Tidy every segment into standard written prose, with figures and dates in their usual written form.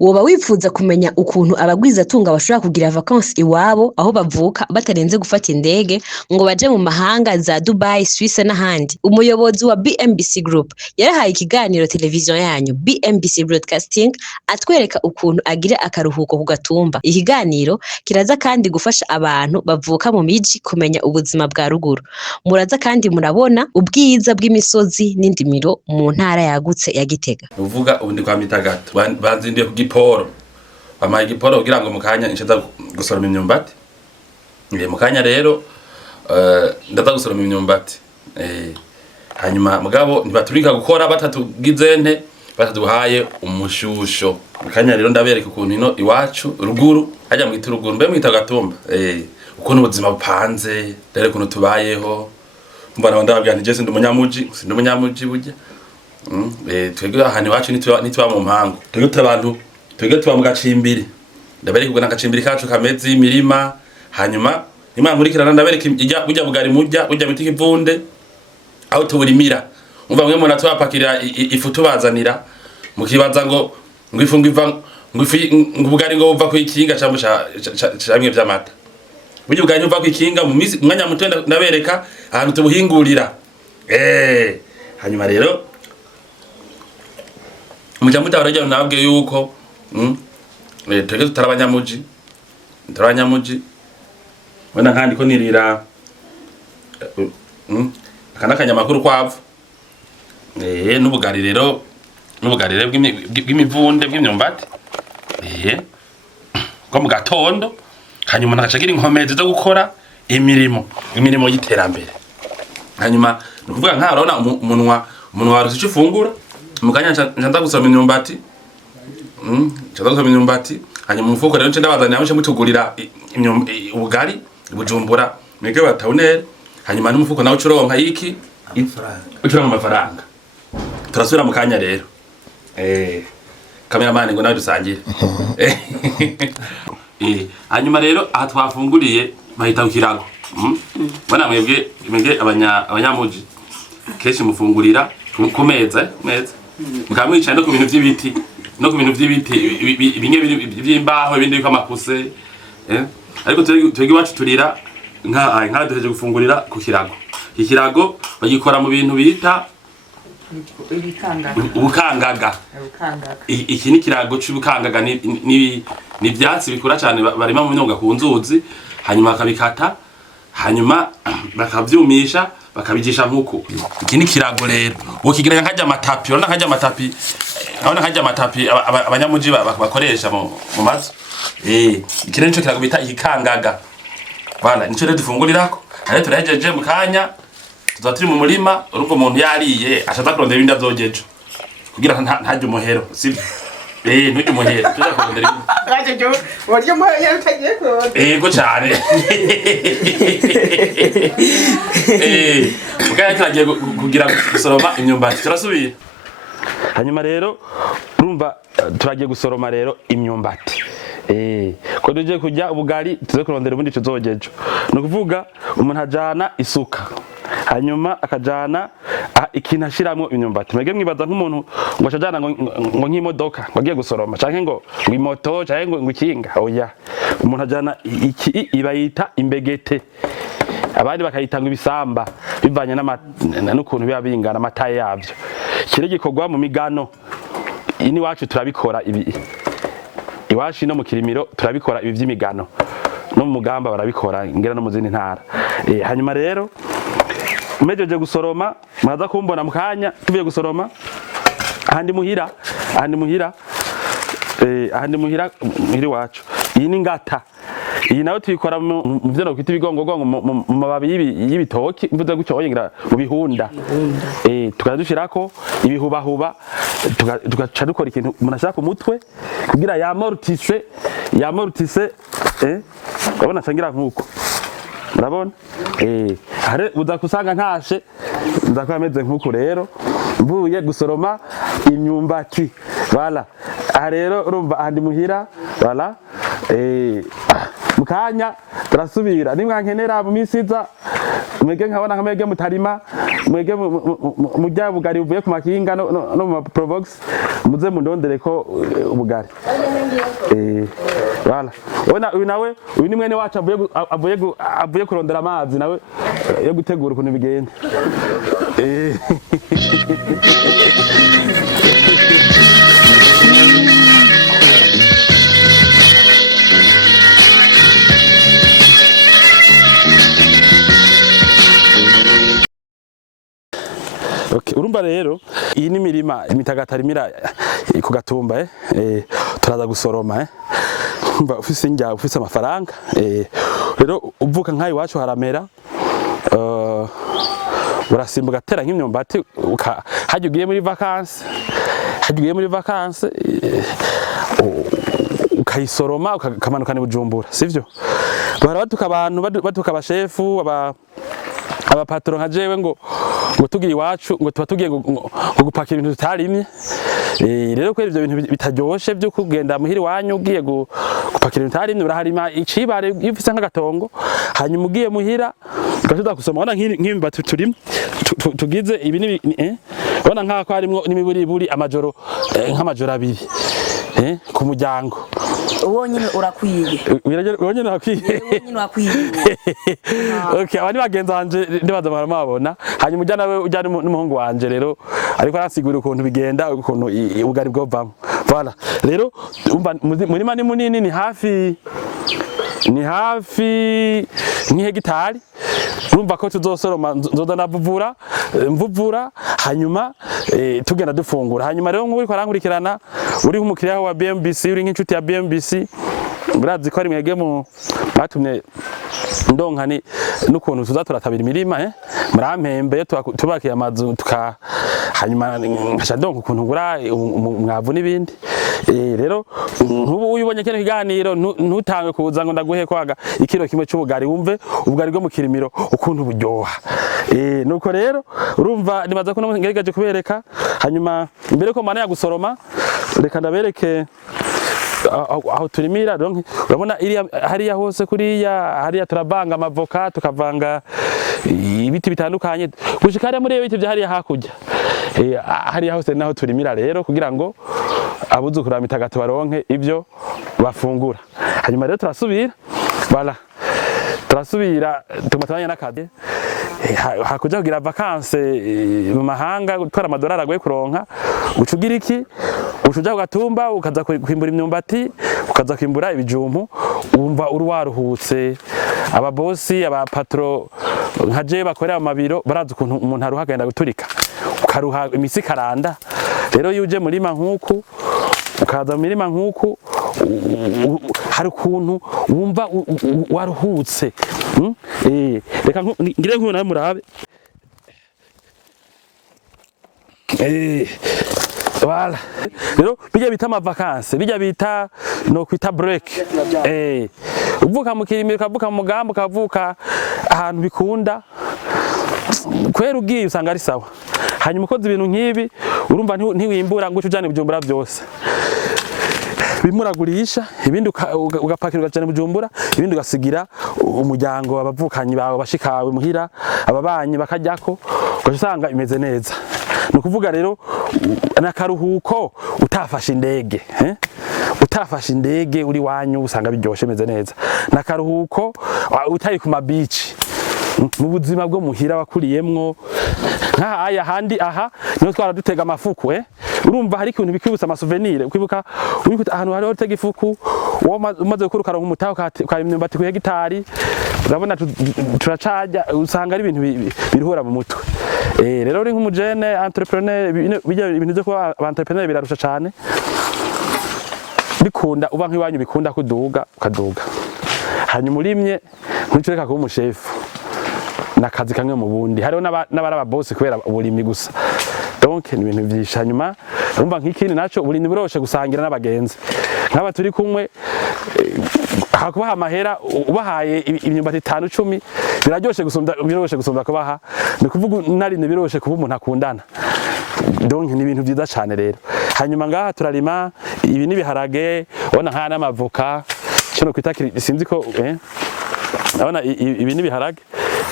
woba wifuza kumenya ukuntu abagwizatunga bashobora kugira vacances iwabo aho bavuka batarenze gufata indege ngo baje mu mahanga za Dubai, Suisse n'ahandi. Umuyobozi wa BMBC Group yarahaye ikiganiro televiziyo yanyu BMBC Broadcasting atwereka ukuntu agira akaruhuko ku gatumba. Ikiganiro kiraza kandi gufasha abantu bavuka mu miji kumenya ubuzima bwa ruguru. Muraza kandi murabona ubwiza bw'imisozi n'indimiro mu ntara yagutse ya Gitega. Uvuga ubundi kwa Mitagato banzindiye ku Giporo, bamaye Giporo kugira ngo mukanya inshaza gusoroma imyumbati. Mukanya rero ndaza gusoroma imyumbati. Hanyuma mugabo ntibaturika gukora batatugizente, bataduhaye umushusho. Mukanya rero ndabereka ukuntu ino iwacu ruguru hajya mu ituruguru mbe mwita gatumba. Ukuntu ubuzima bupanze, rero ukuntu tubayeho. Mbana ndababwira nti je sindi umunyamuji burya. Twebwe ahantu iwacu nitwa mu mpango. Twebwe tuba mu gacimbiri. Ndabereka ubwo n'agacimbiri kacu kameze imirima. Hanyuma imana nkurikirana ndabereka burya bugari mujya biti kivunde aho tuburimira. Umva mwe mona twapakira ifu tubazanira mukibaza ngo ubugari ngo buva ku ikinga cyangwa cyamwe by'amata. Burya ubugari buva ku ikinga mu mwanya muto ndabereka ahantu tubuhingurira. Hanyuma rero mujamuta barajya nabwe yuko twege tutarabanyamuji wenda nkandi ko nirira kana kanyamakuru kwavu n'ubugari rero bw'imivunde bw'imyumbati ko mu gatondo hanyuma nakacagira inkomezi zo gukora imirimo y'iterambere. Hanyuma nukuvuga nkarona umunwa warusi cyo fungura mukanya njanda gusoma imyumbati hanyuma umufuko rero nce ndabazanira aho mutugurira ubugari Bujumbura mwege batawunere. Hanyuma n'umufuko nawo curonka iki ucuronka amafaranga. Turasubira mukanya rero cameraman ngo nawe dusangire. Hanyuma rero aha twafunguriye bahita kukirago. Bana mwebwe abanyamuji keshi mufungurira ku meza mukamwicaye no ku bintu by'ibiti bimwe by'imbaho ibindi biko amakuse. Ariko twege iwacu turira nka duheje gufungurira ku kirago. Ikirago bagikora mu bintu bita ubukangaga. Iki ni kirago cy'ubukangaga ni ibyatsi bikura cyane barima mu myonga ku nzuzi, hanyuma bakabikata, hanyuma bakabyumisha bakabijisha nkuko. Iki ni kirago rero ukigira nkajya amatapi, urabona nkajya amatapi abanyamuji bakoresha mu mazu. Iki nico kirago bita ikangaga. Bana nico rero dufungurirako. Ari turahejeje mukanya tuzaturi mu murima, urumva umuntu yariye ashaza kurondera ibindi avyogeje kugira ntajye umuhero, sibyo? Ntujye umuhero tuza kurondera ibindi. Aje waryo muhero utagiye kurondera. Go cyane. Mukanya turagiye kugira gusoroma imyumbati turasubira. Hanyuma rero urumva turagiye gusoroma rero imyumbati. Ko duje kujya ubugari tuze kurondera ubundi tuzogeje. No kuvuga umuntu ajana isuka. Hanyuma akajana ikintu ashiramo imyumbati. Mwege mwibaza nk'umuntu ngo ashajana ngo nk'imodoka ngo agiye gusoroma canke ngo imoto canke ngo ikinga. Oya. Umuntu ajana iki ibayita imbegete. Abandi bakayitanga ibisamba bivanye n'ukuntu biba bingana amataye yavyo. Kire gikorwa mu migano. Ini wacu turabikora ibi. Iwashi no mu Kirimiro turabikora ibi vy'imigano. No mu Mugamba barabikora ngera no mu zindi ntara. Hanyuma rero umejeje gusoroma mwaza kumbona mukanya tuvuye gusoroma ahandi muhira muhiri wacu. Iyi ni ngata. Iyi nayo tuyikora mu byo no kwita ibigongogongo mu mababi y'ibitoki mvuze gucyo oyingira mu bihunda. Tukadushirako ibihubahuba tugaca dukora ikintu umuntu ashaka umutwe kugira yamortise urabona cangira nkuko urabona hare uzakusanga ntashe nzakwameze nkuko rero mvuye gusoroma imyumbati wala rero urumva ahandi muhira wala mukanya turasubira nimwankenera mu misiza mwege nkabona nkamege mutarima mwege mujya bugari uvuye ku makinga no mu probox muze mundondere ko ubugari wala uyu nawe uyu ni mwene wacu avuye kurondera amazi nawe yo gutegura ukuntu bigenda Okay, urumva rero iyi ni mirima imitagatarimira ku gatumba turaza gusoroma umva ufise njya ufise amafaranga rero uvuka nkayi wacu haramera urasimbuka tera nk'imyumbati hajya ugiye muri vacances ukayisoroma ukamanuka ni Bujumbura sivyo bahora batuka abantu batuka abashefu abapatron nka jewe ngo tugiye iwacu ngo tuba tugiye gupakira ibintu tutarimye rero kwera ivyo bintu bitaryoshe byo kugenda muhiri wanyu ugiye gupakira ibintu tutarimye uraharima icibare ufise nk'agatongo hanyuma ugiye muhira ugashoza kusoma wana nk'imibati turimye tugize ibi wana nk'ako harimwo n'imiburiburi amajoro nk'amajoro abiri ku muryango wonyine urakwiye wonyine urakwiye okay abandi bagenzi banje ndibaza baramabona hanyuma ujya nawe ujya n'umuhungu wanje rero ariko arasigura ukuntu bigenda ukuntu ubugari bwovamo voilà rero umva murima ni munini ni hafi nk'ihegitari urumva ko tuzosoroma nzoza mvuvura hanyuma tugenda dufungura hanyuma rero nk'uri kwarankurikirana uri nk'umukiriya wa BMBC uri nk'inshuti ya BMBC murazi ko ari mwege mu batumye ndonkani n'ukuntu tuzaturatabira imirima murampembe tubakiye amazu hanyuma nkasha ndonka ukuntu ngura umwavu n'ibindi rero nk'ubu uyibonye kene kiganiro ntutange kuza ngo ndaguhe kwaga ikiro kimwe cy'ubugari wumve ubugari bwo mu kirimiro ukuntu buryoha nuko rero urumva nibaza ko ngerigaje kubereka hanyuma imbere ko mana ya gusoroma reka ndabereke aho turimira urabona hariya hose kuriya hariya turavanga amavoka tukavanga ibiti bitandukanye gushika hariya muri ibiti bya hariya hakurya hariya hose naho turimira rero kugira ngo abuzukura mitagati baronke ibyo bafungura hanyuma rero turasubira tumatanya n'akazi hakuja kugira vacances mu mahanga gutwara amadolari agoye kuronka ucugira iki ucuja ku gatumba ukaza kwimbura imyumbati ukaza kwimbura ibijumpu wumva uri waruhutse ababosi abapatro nka je bakorera mu mabiro barazi ukuntu umuntu aruha agenda guturika ukaruha imisi karanda rero yuje murima nkuku ukaza mirima nkuku hari ukuntu wumva waruhutse reka ngire nk'ubu nawe murabe voilà rero bijya bita amavacances bijya bita no kwita break uvuka mu kirimiro ukavuka mu mugambo ukavuka ahantu bikunda kwera ugiye usanga ari sawa hanyuma ukoze ibintu nk'ibi urumva ntiwimbura ngo ujane Bujumbura byose bimuragurisha ibindi ugapakira ugacana Bujumbura ibindi ugasigira umuryango abavukanyi bawe bashikawe muhira ababanyi bakajyako ugasanga imeze neza nukuvuga rero nakaruhuko utafashe indege utafashe indege uri wanyu usanga biryoshe meze neza nakaruhuko utari ku mabici mu buzima bwo muhira wakuriyemwo nk'aya handi aha niho twara dutega amafuku urumva hari ikintu bikwibutsa amasouvenir ukwibuka ahantu hari hotega ifuku umaze gukurukara nk'umutaho ka imyumbati ku hegitari urabona turacaja usanga ari ibintu biruhura mu mutwe rero uri nk'umujene entrepreneur ibintu byo kuba entrepreneur birarusha cyane bikunda uba nk'iwanyu bikunda kuduga ukaduga hanyuma urimye ntucureka kuba umushefu nakazi kamwe mu bundi hariho n'abari ababosi kubera uburimyi gusa donc ni ibintu byinshi hanyuma urumva nk'ikindi naco uburimyi buroshe gusangira n'abagenzi nk'aba turi kumwe hakubaha amahera ubahaye imyumbati 5-10 biroshe gusumba kubaha ni kuvuga narine biroshe kuba umuntu akundana donc ni ibintu byiza cyane rero hanyuma ngaha turarima ibi nibiharage ubona nk'aya n'amavoka kino kwita sinzi ko abona ibi nibiharage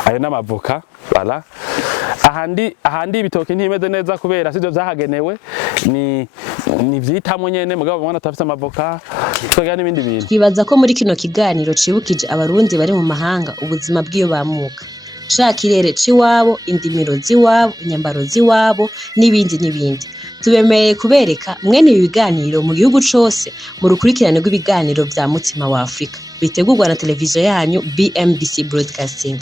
ayo n'amavoka voilà ahandi ibitoki ntimeze neza kubera sivyo vyahagenewe ni vyitamwe nyene mugabo mwana tafise amavoka twagira n'ibindi bintu. Twibaza ko muri kino kiganiro cibukije abarundi bari mu mahanga ubuzima bw'iyo bamuka, ca kirere c'iwabo, indimiro z'iwabo, inyambaro z'iwabo n'ibindi. Tubemereye kubereka mwene ibi biganiro mu gihugu cose mu rukurikirane rw'ibiganiro vya Mutima wa Afrika bitegurwa na televiziyo yanyu BMBC Broadcasting.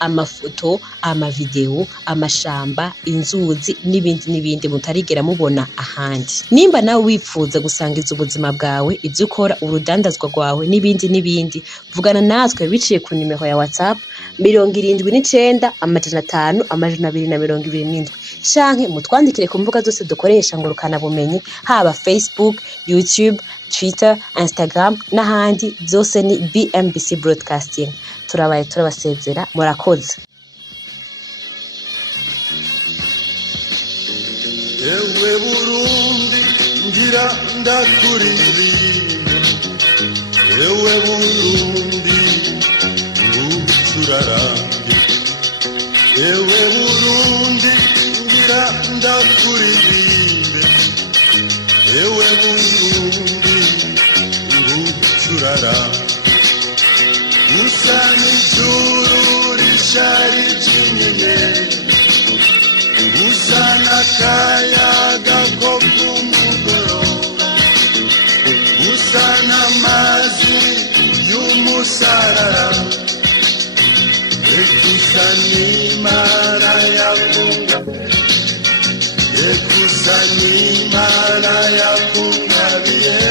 Amafoto, amavideo, amashamba, inzuzi n'ibindi mutarigera mubona ahandi. Nimba nawe wifuza gusangiza ubuzima bwawe, ivyo ukora, urudandazwa rwawe n'ibindi, vugana natwe biciye ku nimero ya WhatsApp 79 500 227 canke mutwandikire ku mbuga zose dukoresha ngurukana bumenyi, haba Facebook, YouTube, Twitter, Instagram n'ahandi, byose ni BMBC Broadcasting. Turabaye turabasezera, murakoze. Ewe Burundi ngira ndakuririmbe, ewe Burundi ngucurarambe, ewe Burundi ngira ndakuririmbe, ewe Burundi ngucurarambe. Usani juru rishari jimine, usana kayaga ko kumugoroba, usana mazi y'umusarara, ekusani mara yakunga, ekusani mara yakunga biye.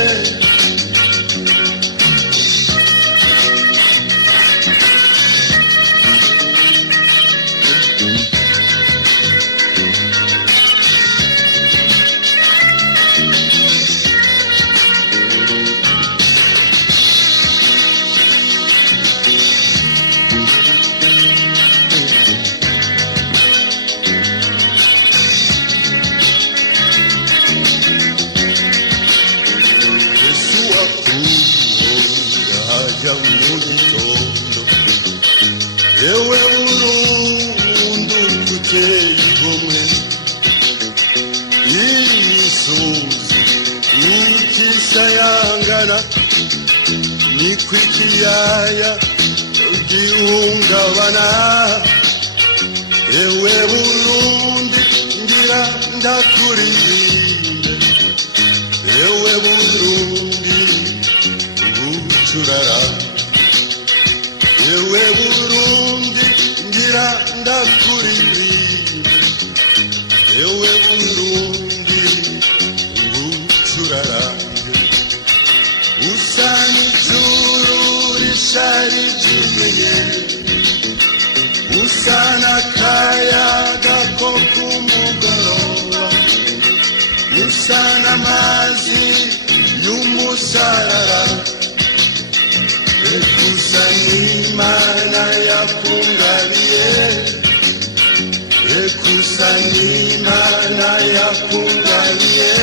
Ewe Burundi uteye igomwe, imisozi n'ikisayangana, nikwikiyaya gihungabana. Ewe Burundi ngira ndakuririmbe, ewe Burundi ngucurarambe, ewe Burundi ngira ndakuririmbe, ewe Burundi ngucurarambe. Usana ijuru rishari jimine, usana kayaga ko kumugoroba, usana mazi y'umusarara, ekusani mana yakungaliye, ekusani mana yakungaliye.